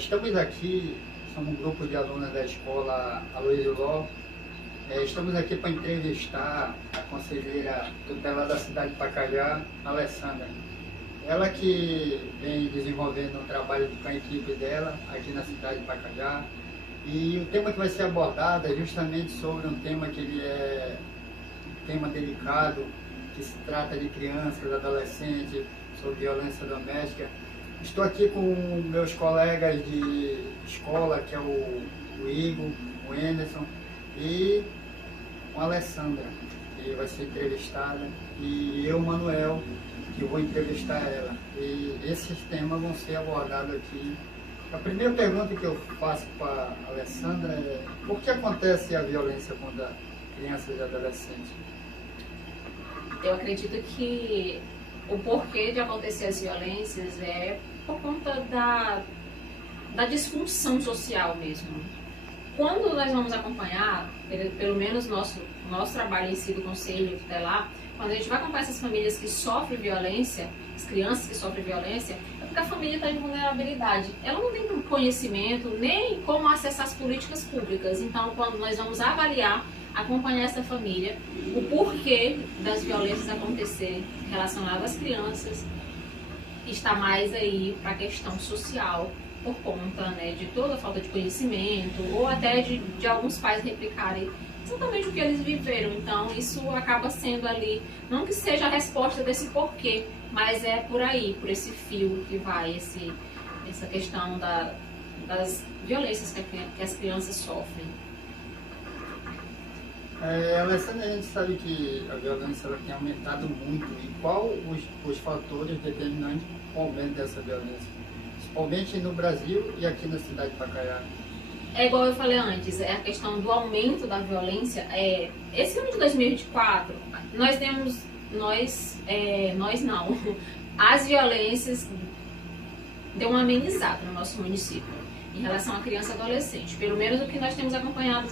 Estamos aqui, somos um grupo de alunos da escola Aloysio Ló. Estamos aqui para entrevistar a conselheira tutelar da cidade de Pacajá, Alessandra. Ela que vem desenvolvendo um trabalho com a equipe dela aqui na cidade de Pacajá. E o tema que vai ser abordado é justamente sobre um tema que ele é um tema delicado, que se trata de crianças, adolescentes, sobre violência doméstica. Estou aqui com meus colegas de escola, que é o Igor, o Anderson e a Alessandra, que vai ser entrevistada, e eu, Manuel, que vou entrevistar ela. E esses temas vão ser abordados aqui. A primeira pergunta que eu faço para a Alessandra é: por que acontece a violência contra crianças e adolescentes? Eu acredito que o porquê de acontecer as violências é por conta da disfunção social mesmo. Quando nós vamos acompanhar, pelo menos nosso trabalho em si do Conselho Tutelar, quando a gente vai acompanhar essas famílias que sofrem violência, as crianças que sofrem violência, é porque a família está em vulnerabilidade. Ela não tem conhecimento nem como acessar as políticas públicas. Então, quando nós vamos avaliar, acompanhar essa família, o porquê das violências acontecerem relacionadas às crianças, está mais aí para a questão social, por conta, né, de toda a falta de conhecimento, ou até de alguns pais replicarem exatamente o que eles viveram. Então isso acaba sendo ali, não que seja a resposta desse porquê, mas é por aí, por esse fio que vai essa questão das violências que as crianças sofrem. Alessandra, a gente sabe que a violência ela tem aumentado muito. E qual os fatores determinantes para o aumento dessa violência? Principalmente no Brasil e aqui na cidade de Pacajá. É igual eu falei antes, é a questão do aumento da violência. Esse ano de 2024, nós não, as violências deu uma amenizada no nosso município em relação à criança e adolescente, pelo menos o que nós temos acompanhado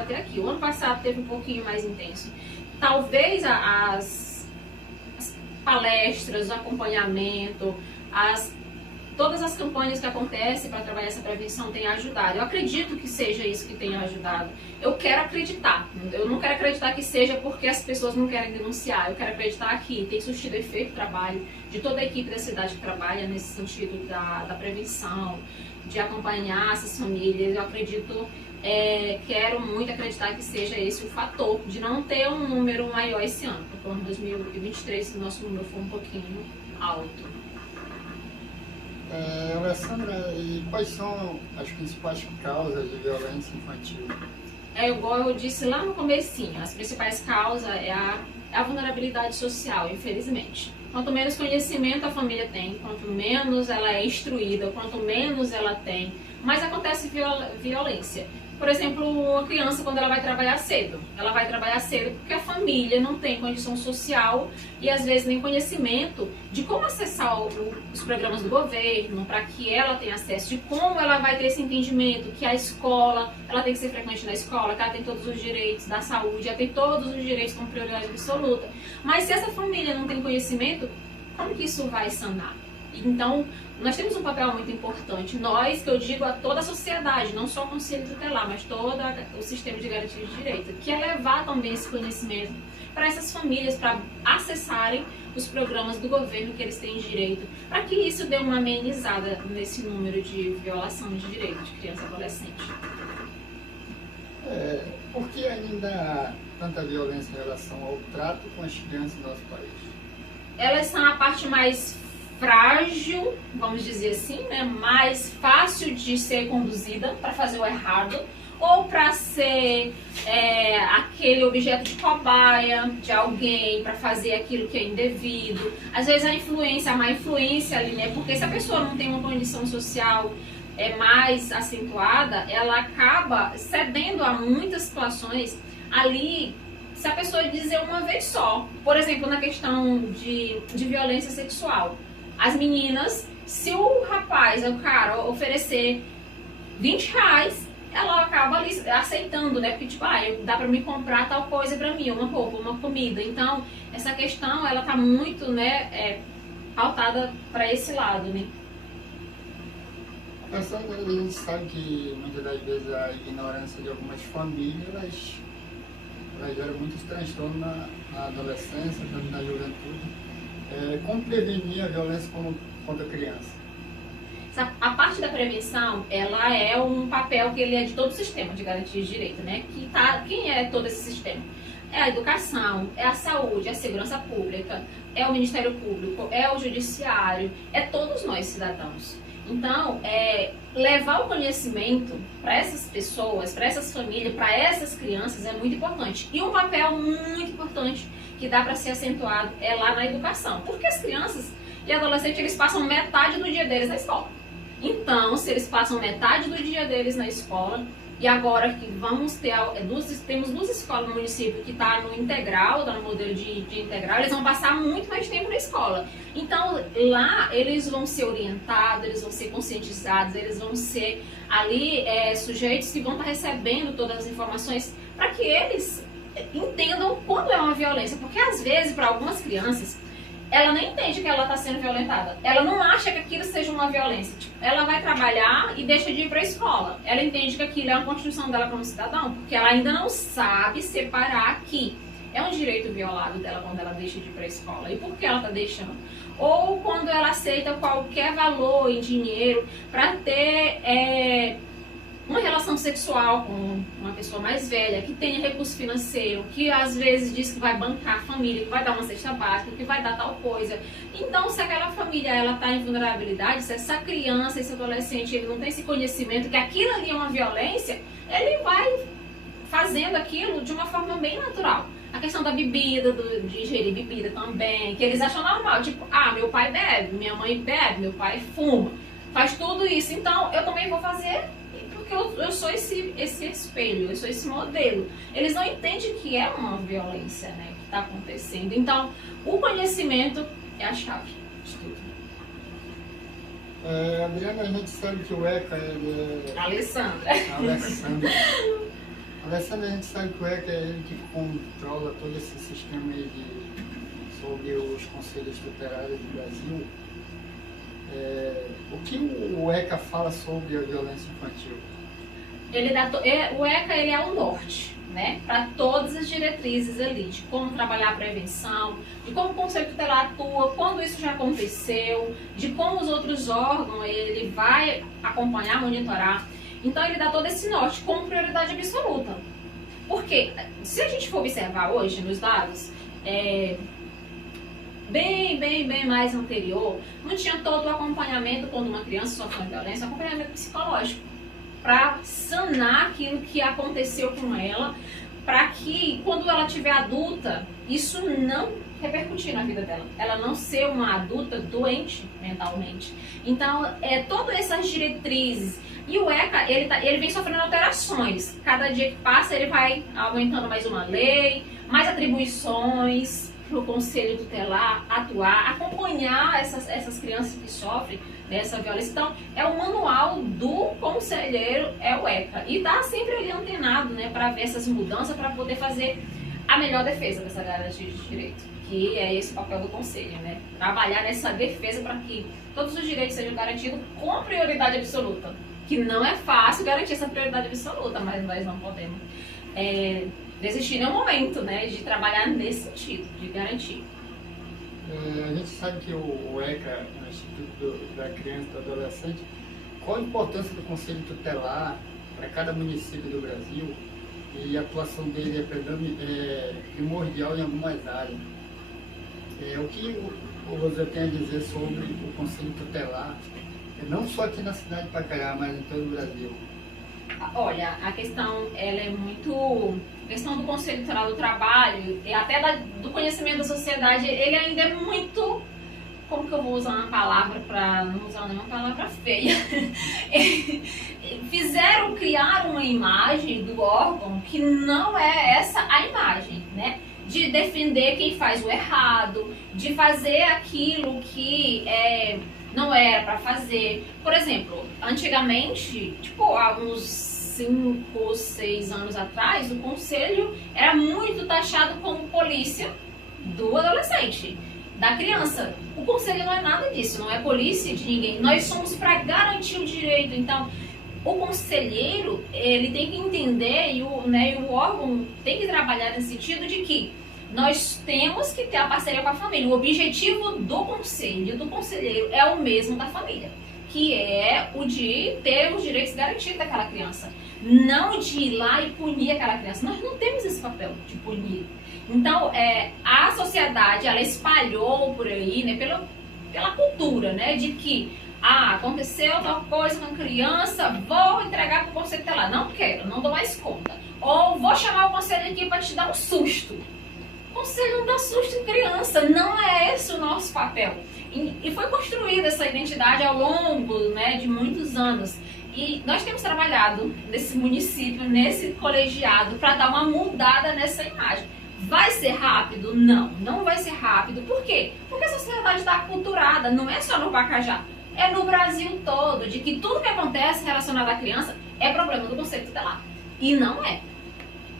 até aqui. O ano passado teve um pouquinho mais intenso. Talvez as palestras, o acompanhamento, todas as campanhas que acontecem para trabalhar essa prevenção tenham ajudado. Eu acredito que seja isso que tenha ajudado. Eu quero acreditar. Eu não quero acreditar que seja porque as pessoas não querem denunciar. Eu quero acreditar que tem surtido efeito o trabalho de toda a equipe da cidade que trabalha nesse sentido da prevenção, de acompanhar essas famílias. Eu acredito, quero muito acreditar que seja esse o fator de não ter um número maior esse ano. Porque em 2023 o nosso número foi um pouquinho alto. Alessandra, e quais são as principais causas de violência infantil? Igual eu disse lá no comecinho, as principais causas é a vulnerabilidade social, infelizmente. Quanto menos conhecimento a família tem, quanto menos ela é instruída, quanto menos ela tem, mais acontece violência. Por exemplo, uma criança, quando ela vai trabalhar cedo porque a família não tem condição social e às vezes nem conhecimento de como acessar os programas do governo, para que ela tenha acesso, de como ela vai ter esse entendimento, que a escola, ela tem que ser frequente na escola, que ela tem todos os direitos da saúde, ela tem todos os direitos como prioridade absoluta. Mas se essa família não tem conhecimento, como que isso vai sanar? Então, nós temos um papel muito importante, nós, que eu digo a toda a sociedade, não só o Conselho Tutelar, mas todo o sistema de garantia de direito, que é levar também esse conhecimento para essas famílias, para acessarem os programas do governo que eles têm direito, para que isso dê uma amenizada nesse número de violação de direito de criança e adolescente. Por que ainda há tanta violência em relação ao trato com as crianças no nosso país? Elas são a parte mais frágil, vamos dizer assim, né? Mais fácil de ser conduzida para fazer o errado, ou para ser aquele objeto de cobaia de alguém, para fazer aquilo que é indevido. Às vezes a má influência ali, né? Porque se a pessoa não tem uma condição social mais acentuada, ela acaba cedendo a muitas situações ali. Se a pessoa dizer uma vez só, por exemplo, na questão de violência sexual, as meninas, se o rapaz, o cara, oferecer R$20, ela acaba ali aceitando, né? Porque, tipo, dá pra me comprar tal coisa pra mim, uma roupa, uma comida. Então, essa questão, ela tá muito, né, pautada pra esse lado, né? Mas a gente sabe que muitas das vezes a ignorância de algumas famílias elas geram muitos transtornos na adolescência, também na juventude. Como prevenir a violência contra a criança? A parte da prevenção, ela é um papel que ele é de todo o sistema de garantia de direito, né? Quem é todo esse sistema? É a educação, é a saúde, é a segurança pública, é o Ministério Público, é o Judiciário, é todos nós cidadãos. Então, levar o conhecimento para essas pessoas, para essas famílias, para essas crianças é muito importante. E um papel muito importante que dá para ser acentuado é lá na educação. Porque as crianças e adolescentes, eles passam metade do dia deles na escola. Então, se eles passam metade do dia deles na escola, e agora que temos duas escolas no município que está no integral, está no modelo de integral, eles vão passar muito mais tempo na escola. Então, lá eles vão ser orientados, eles vão ser conscientizados, eles vão ser ali sujeitos que vão estar recebendo todas as informações para que eles entendam quando é uma violência. Porque às vezes, para algumas crianças, ela nem entende que ela está sendo violentada. Ela não acha que aquilo seja uma violência. Tipo, ela vai trabalhar e deixa de ir para a escola. Ela entende que aquilo é uma construção dela como cidadão, porque ela ainda não sabe separar que é um direito violado dela quando ela deixa de ir para a escola. E por que ela está deixando? Ou quando ela aceita qualquer valor em dinheiro para ter uma relação sexual com uma pessoa mais velha, que tenha recurso financeiro, que às vezes diz que vai bancar a família, que vai dar uma cesta básica, que vai dar tal coisa. Então, se aquela família ela está em vulnerabilidade, se essa criança, esse adolescente, ele não tem esse conhecimento que aquilo ali é uma violência, ele vai fazendo aquilo de uma forma bem natural. A questão da bebida, de ingerir bebida também, que eles acham normal, tipo, meu pai bebe, minha mãe bebe, meu pai fuma, faz tudo isso, então eu também vou fazer. Eu sou esse espelho, eu sou esse modelo. Eles não entendem que é uma violência, né, que está acontecendo. Então, o conhecimento é a chave de tudo. Adriana, a gente sabe que o ECA Alessandra, a gente sabe que o ECA é ele que controla todo esse sistema aí sobre os conselhos tutelares do Brasil. O que o ECA fala sobre a violência infantil? O ECA ele é o norte, né, para todas as diretrizes ali, de como trabalhar a prevenção, de como o Conselho Tutelar atua, quando isso já aconteceu, de como os outros órgãos ele vai acompanhar, monitorar. Então ele dá todo esse norte como prioridade absoluta. Porque se a gente for observar hoje nos dados, bem mais anterior, não tinha todo o acompanhamento quando uma criança sofre violência, acompanhamento psicológico, para sanar aquilo que aconteceu com ela, para que quando ela tiver adulta, isso não repercutir na vida dela, ela não ser uma adulta doente mentalmente. Então, todas essas diretrizes, e o ECA, ele vem sofrendo alterações, cada dia que passa ele vai aumentando mais uma lei, mais atribuições para o Conselho Tutelar atuar, acompanhar essas crianças que sofrem dessa violência. Então, é o manual do conselheiro, é o ECA. E está sempre ali antenado, né, para ver essas mudanças, para poder fazer a melhor defesa dessa garantia de direito, que é esse o papel do conselho, né? Trabalhar nessa defesa para que todos os direitos sejam garantidos com prioridade absoluta. Que não é fácil garantir essa prioridade absoluta, mas nós não podemos desistir em nenhum momento, né, de trabalhar nesse sentido, de garantir. A gente sabe que o ECA, o Instituto da Criança e do Adolescente, qual a importância do Conselho Tutelar para cada município do Brasil, e a atuação dele é primordial em algumas áreas. O que você tem a dizer sobre o Conselho Tutelar, não só aqui na cidade de Pacajá, mas em todo o Brasil? Olha, a questão ela é muito... A questão do Conselho Tutelar do Trabalho e até do conhecimento da sociedade, ele ainda é muito... Como que eu vou usar uma palavra para não usar nenhuma palavra feia? Criaram uma imagem do órgão que não é essa a imagem, né? De defender quem faz o errado, de fazer aquilo que não era para fazer. Por exemplo, antigamente, tipo, há uns 5 ou 6 anos atrás, o conselho era muito taxado como polícia do adolescente. da criança. O conselho não é nada disso, não é polícia de ninguém. Nós somos para garantir o direito. Então, o conselheiro, ele tem que entender e o órgão tem que trabalhar no sentido de que nós temos que ter a parceria com a família. O objetivo do conselho, do conselheiro, é o mesmo da família, que é o de ter os direitos garantidos daquela criança. Não de ir lá e punir aquela criança. Nós não temos esse papel de punir. Então, a sociedade, ela espalhou por aí, né, pela cultura, né, de que aconteceu tal coisa com criança, vou entregar para o conselho tutelar. Não quero, não dou mais conta. Ou vou chamar o conselho aqui para te dar um susto. O conselho não dá susto em criança, não é esse o nosso papel. E foi construída essa identidade ao longo, né, de muitos anos. E nós temos trabalhado nesse município, nesse colegiado, para dar uma mudada nessa imagem. Vai ser rápido? Não, não vai ser rápido. Por quê? Porque a sociedade está aculturada, não é só no Pacajá, é no Brasil todo, de que tudo que acontece relacionado à criança é problema do conselho tutelar. E não é.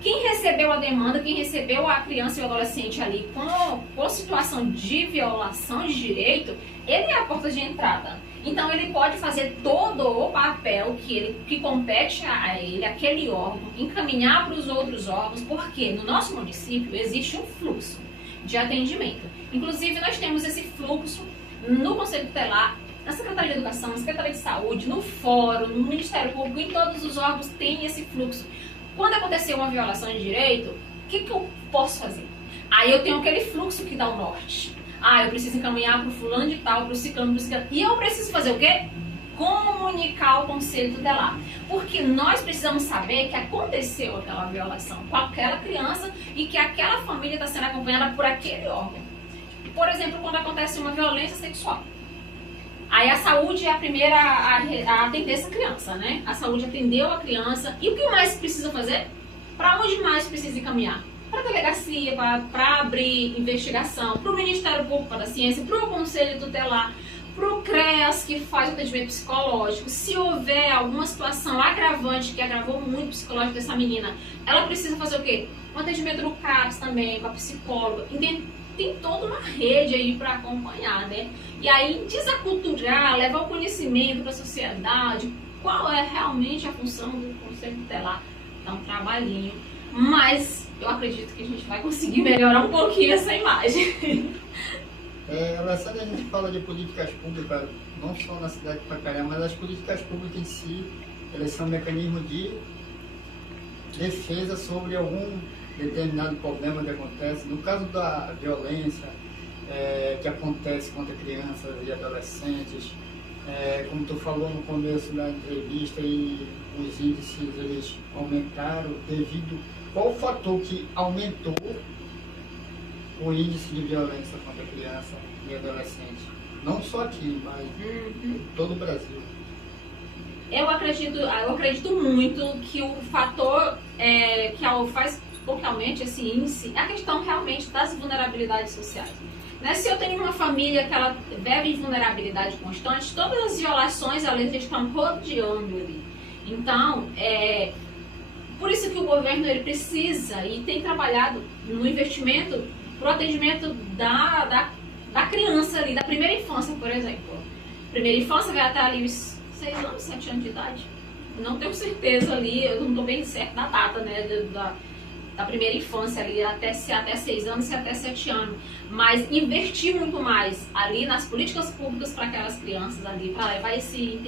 Quem recebeu a demanda, quem recebeu a criança e o adolescente ali com situação de violação de direito, ele é a porta de entrada. Então ele pode fazer todo o papel que compete a ele, aquele órgão, encaminhar para os outros órgãos, porque no nosso município existe um fluxo de atendimento. Inclusive nós temos esse fluxo no Conselho Tutelar, na Secretaria de Educação, na Secretaria de Saúde, no Fórum, no Ministério Público, em todos os órgãos tem esse fluxo. Quando acontecer uma violação de direito, o que eu posso fazer? Aí eu tenho aquele fluxo que dá o norte. Eu preciso encaminhar para o fulano de tal, para o ciclano, para o ciclano. E eu preciso fazer o quê? Comunicar o conselho tutelar. Porque nós precisamos saber que aconteceu aquela violação com aquela criança e que aquela família está sendo acompanhada por aquele órgão. Por exemplo, quando acontece uma violência sexual. Aí a saúde é a primeira a atender essa criança, né? A saúde atendeu a criança. E o que mais precisa fazer? Para onde mais precisa encaminhar? Para a delegacia, para abrir investigação, para o Ministério Público da Ciência, para o Conselho Tutelar, para o CREAS, que faz o atendimento psicológico. Se houver alguma situação agravante, que agravou muito o psicológico dessa menina, ela precisa fazer o quê? Um atendimento no CAPS também, com a psicóloga. Tem toda uma rede aí para acompanhar, né? E aí desaculturar, levar o conhecimento para a sociedade, qual é realmente a função do Conselho Tutelar. É um trabalhinho, mas eu acredito que a gente vai conseguir melhorar um pouquinho essa imagem. Alessandra, a gente fala de políticas públicas, não só na cidade de Pacajá, mas as políticas públicas em si, elas são um mecanismo de defesa sobre algum determinado problema que acontece. No caso da violência que acontece contra crianças e adolescentes, como tu falou no começo da entrevista, e os índices eles aumentaram devido... Qual o fator que aumentou o índice de violência contra criança e adolescente? Não só aqui, mas em todo o Brasil. Eu acredito muito que o fator que faz localmente esse índice é a questão realmente das vulnerabilidades sociais. Né? Se eu tenho uma família que ela vive em vulnerabilidade constante, todas as violações elas estão rodeando ali. Então, por isso que o governo ele precisa e tem trabalhado no investimento para o atendimento da criança ali, da primeira infância, por exemplo. Primeira infância vai até ali os 6 anos, 7 anos de idade. Não tenho certeza ali, eu não estou bem certo da data, né, da primeira infância ali, se até 6 anos, se até 7 anos. Mas investir muito mais ali nas políticas públicas para aquelas crianças ali, para levar esse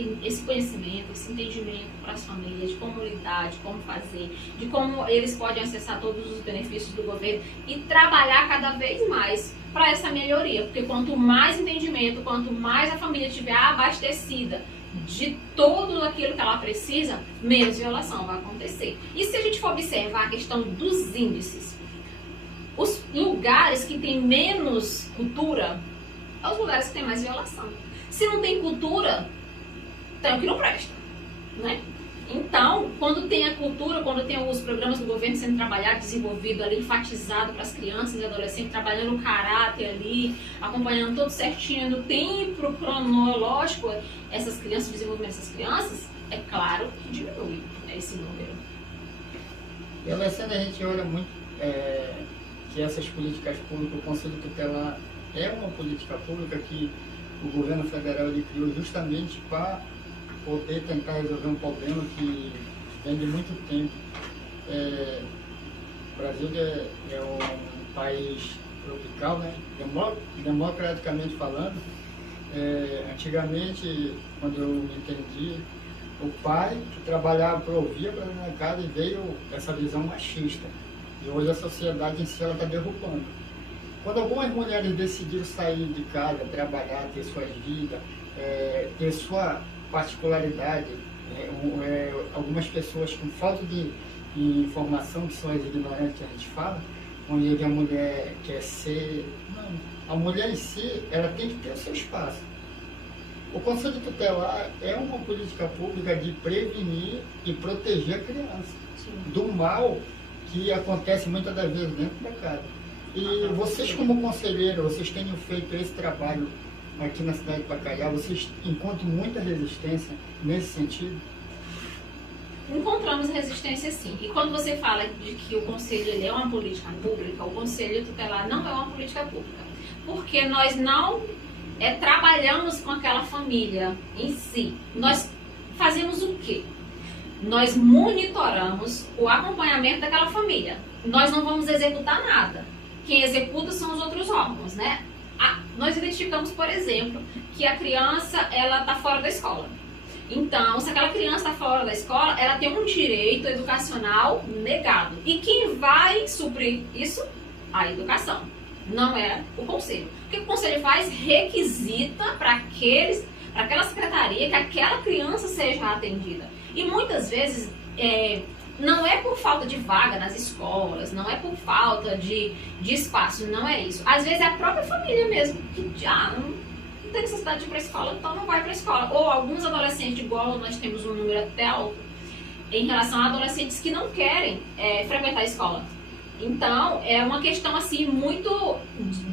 conhecimento, esse entendimento para as famílias, de como lidar, de como fazer, de como eles podem acessar todos os benefícios do governo e trabalhar cada vez mais para essa melhoria. Porque quanto mais entendimento, quanto mais a família estiver abastecida de tudo aquilo que ela precisa, menos violação vai acontecer. E se a gente for observar a questão dos índices, os lugares que tem menos cultura são os lugares que tem mais violação. Se não tem cultura, tem o que não presta, né? Então, quando tem a cultura, quando tem os programas do governo sendo trabalhado, desenvolvido ali, enfatizado para as crianças e adolescentes, trabalhando o caráter ali, acompanhando tudo certinho no tempo cronológico, essas crianças, o desenvolvimento dessas crianças, é claro que diminui esse número. E Alessandra, a gente olha muito que essas políticas públicas, o Conselho Tutelar, é uma política pública que o governo federal ele criou justamente para poder tentar resolver um problema que vem de muito tempo. O Brasil é um país tropical, né? Democraticamente falando. Antigamente, quando eu me entendi, o pai que trabalhava, provia para minha casa e veio essa visão machista. E hoje a sociedade em si está derrubando. Quando algumas mulheres decidiram sair de casa, trabalhar, ter suas vidas, ter sua particularidade, algumas pessoas com falta de informação, que são as ignorantes que a gente fala, onde a mulher quer ser... Não, a mulher em si, ela tem que ter o seu espaço. O Conselho Tutelar é uma política pública de prevenir e proteger a criança do mal que acontece muitas das vezes dentro da casa. E vocês, como conselheiro, vocês têm feito esse trabalho aqui na cidade de Pacajá, vocês encontram muita resistência nesse sentido? Encontramos resistência sim. E quando você fala de que o conselho ele é uma política pública, o Conselho Tutelar não é uma política pública. Porque nós não trabalhamos com aquela família em si. Nós fazemos o quê? Nós monitoramos o acompanhamento daquela família. Nós não vamos executar nada. Quem executa são os outros órgãos, né? Nós identificamos, por exemplo, que a criança ela está fora da escola. Então, se aquela criança está fora da escola, ela tem um direito educacional negado. E quem vai suprir isso? A educação. Não é o conselho. O que o conselho faz? Requisita para aquela secretaria que aquela criança seja atendida. E muitas vezes não é por falta de vaga nas escolas, não é por falta de espaço, não é isso. Às vezes é a própria família mesmo que não tem necessidade de ir para a escola, então não vai para a escola. Ou alguns adolescentes, igual nós temos um número até alto, em relação a adolescentes que não querem frequentar a escola. Então, é uma questão assim muito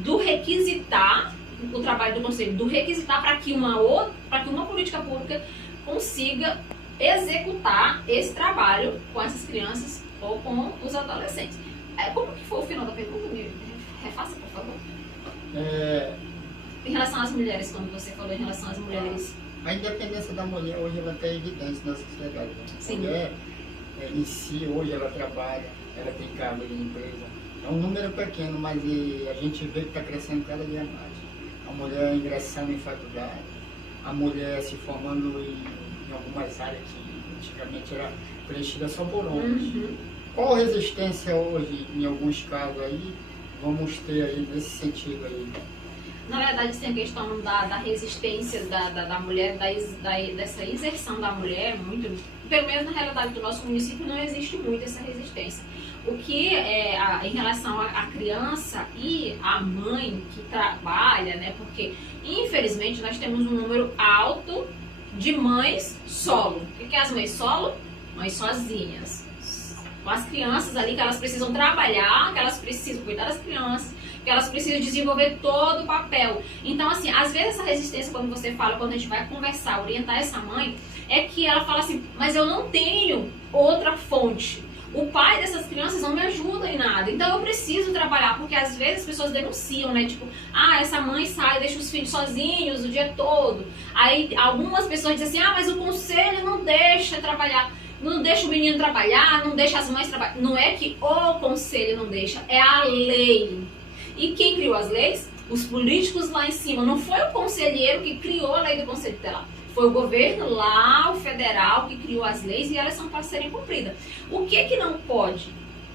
do requisitar, o trabalho do conselho, do requisitar para que uma política pública consiga executar esse trabalho com essas crianças ou com os adolescentes. Como que foi o final da pergunta? Me refaça, por favor. Em relação às mulheres, quando você falou em relação às mulheres. A independência da mulher hoje ela está evidente na sociedade. Sim. A mulher em si hoje ela trabalha, ela tem cargo de empresa. É um número pequeno, mas a gente vê que está crescendo cada dia mais. A mulher ingressando em faculdade, a mulher se formando em algumas áreas que antigamente era preenchida só por homens. Uhum. Qual resistência hoje, em alguns casos aí, vamos ter aí nesse sentido aí? Na verdade, tem a questão da resistência da mulher, dessa inserção da mulher, muito, pelo menos na realidade do nosso município não existe muito essa resistência. O que em relação à criança e à mãe que trabalha, né? Porque infelizmente nós temos um número alto de mães solo. O que é as mães solo? Mães sozinhas. Com as crianças ali que elas precisam trabalhar, que elas precisam cuidar das crianças, que elas precisam desenvolver todo o papel. Então, assim, às vezes essa resistência, quando você fala, quando a gente vai conversar, orientar essa mãe, é que ela fala assim, mas eu não tenho outra fonte. O pai dessas crianças não me ajuda em nada, então eu preciso trabalhar, porque às vezes as pessoas denunciam, né, tipo, essa mãe sai e deixa os filhos sozinhos o dia todo. Aí algumas pessoas dizem assim, mas o conselho não deixa trabalhar, não deixa o menino trabalhar, não deixa as mães trabalhar. Não é que o conselho não deixa, é a lei. E quem criou as leis? Os políticos lá em cima. Não foi o conselheiro que criou a lei do Conselho Tutelar. Foi o governo lá, o federal, que criou as leis e elas são para serem cumpridas. O que não pode?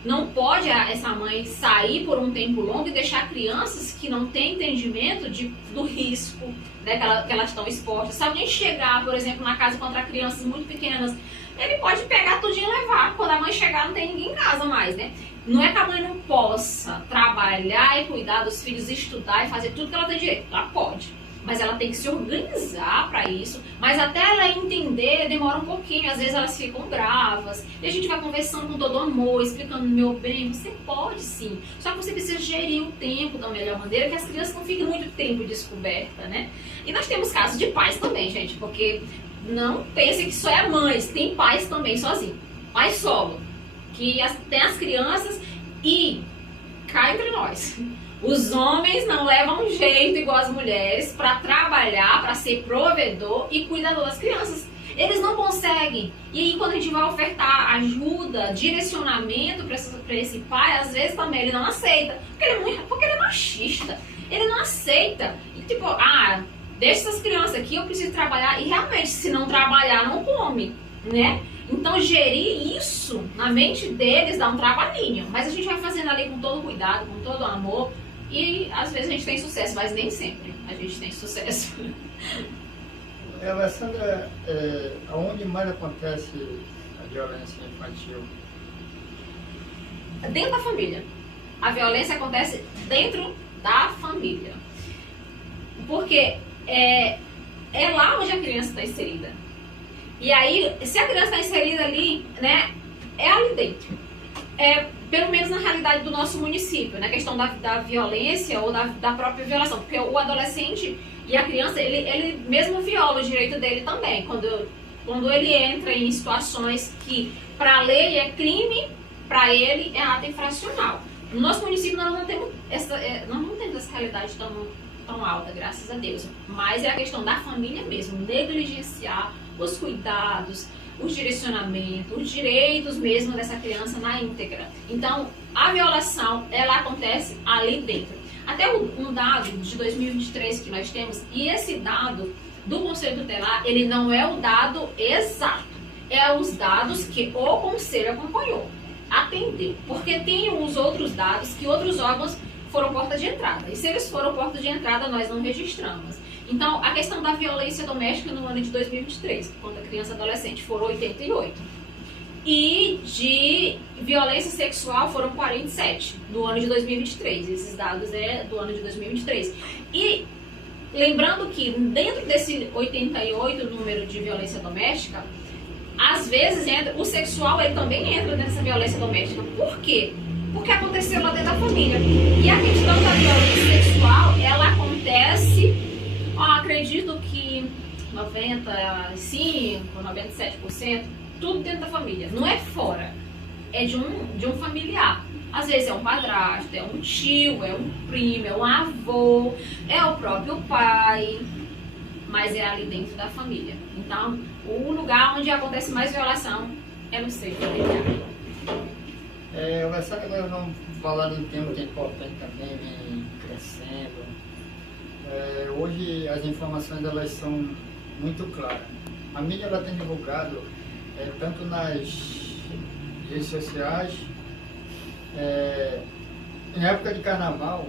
Não pode essa mãe sair por um tempo longo e deixar crianças que não têm entendimento do risco, né, que elas estão expostas. Se alguém chegar, por exemplo, na casa contra crianças muito pequenas, ele pode pegar tudinho e levar. Quando a mãe chegar, não tem ninguém em casa mais, né? Não é que a mãe não possa trabalhar e cuidar dos filhos, estudar e fazer tudo que ela tem direito. Ela pode. Mas ela tem que se organizar para isso. Mas até ela entender, demora um pouquinho. Às vezes elas ficam bravas. E a gente vai conversando com todo amor, explicando, meu bem, você pode sim. Só que você precisa gerir o tempo da melhor maneira, que as crianças não fiquem muito tempo descobertas, né? E nós temos casos de pais também, gente. Porque não pense que só é mães. Tem pais também sozinhos. Pais solo. Que tem as crianças e cá entre nós. Os homens não levam jeito igual as mulheres para trabalhar, para ser provedor e cuidador das crianças. Eles não conseguem. E aí quando a gente vai ofertar ajuda, direcionamento para esse pai, às vezes também ele não aceita. Porque ele é machista. Ele não aceita. E tipo, deixa essas crianças aqui, eu preciso trabalhar. E realmente, se não trabalhar, não come, né? Então gerir isso na mente deles dá um trabalhinho. Mas a gente vai fazendo ali com todo cuidado, com todo amor. E às vezes a gente tem sucesso, mas nem sempre a gente tem sucesso. Alessandra, aonde mais acontece a violência infantil? Dentro da família. A violência acontece dentro da família. Porque é lá onde a criança está inserida. E aí, se a criança está inserida ali, né, é ali dentro. Pelo menos na realidade do nosso município, na questão da violência ou da própria violação. Porque o adolescente e a criança, ele mesmo viola o direito dele também. Quando ele entra em situações que para a lei é crime, para ele é ato infracional. No nosso município nós não temos essa realidade tão alta, graças a Deus. Mas é a questão da família mesmo, negligenciar os cuidados, os direcionamentos, os direitos mesmo dessa criança na íntegra. Então, a violação, ela acontece ali dentro. Até um dado de 2023 que nós temos, e esse dado do Conselho Tutelar, ele não é o dado exato, é os dados que o Conselho acompanhou, atendeu, porque tem os outros dados que outros órgãos foram porta de entrada, e se eles foram porta de entrada, nós não registramos. Então, a questão da violência doméstica no ano de 2023, quando a criança e adolescente foram 88. E de violência sexual foram 47 no ano de 2023. Esses dados do ano de 2023. E lembrando que dentro desse 88 número de violência doméstica, às vezes o sexual ele também entra nessa violência doméstica. Por quê? Porque aconteceu lá dentro da família. E a questão da violência sexual, ela acontece, acredito que 95%, 97%, tudo dentro da família. Não é fora, é de um familiar. Às vezes é um padrasto, é um tio, é um primo, é um avô, é o próprio pai, mas é ali dentro da família. Então, o lugar onde acontece mais violação é no seio familiar. Agora vamos falar de um tema que é importante também, vem crescendo. Hoje as informações elas são muito claras. A mídia ela tem divulgado tanto nas redes sociais, em época de carnaval,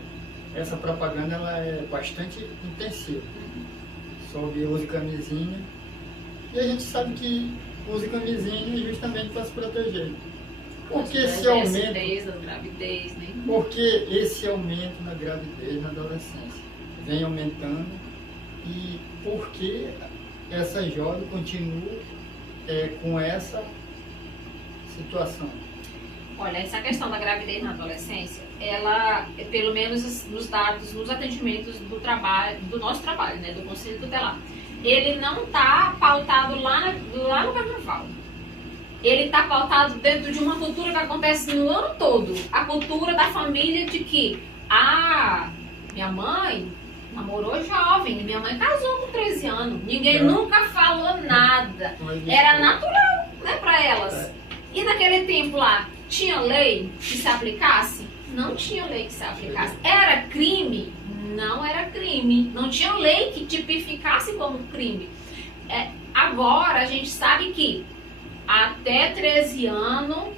essa propaganda ela é bastante intensiva sobre o uso de camisinha, e a gente sabe que usa camisinha justamente para se proteger. Por que esse aumento? Gravidez, né? Por que esse aumento na gravidez na adolescência vem aumentando, e por que essa jovem continua com essa situação? Olha, essa questão da gravidez na adolescência, ela, pelo menos nos dados, nos atendimentos do nosso trabalho, né, do Conselho Tutelar, ele não está pautado lá no carnaval. Ele está pautado dentro de uma cultura que acontece no ano todo. A cultura da família de que, minha mãe namorou jovem, minha mãe casou com 13 anos, ninguém nunca falou nada. Era natural, né, para elas. E naquele tempo lá, tinha lei que se aplicasse? Não tinha lei que se aplicasse. Era crime? Não era crime. Não tinha lei que tipificasse como crime. Agora a gente sabe que até 13 anos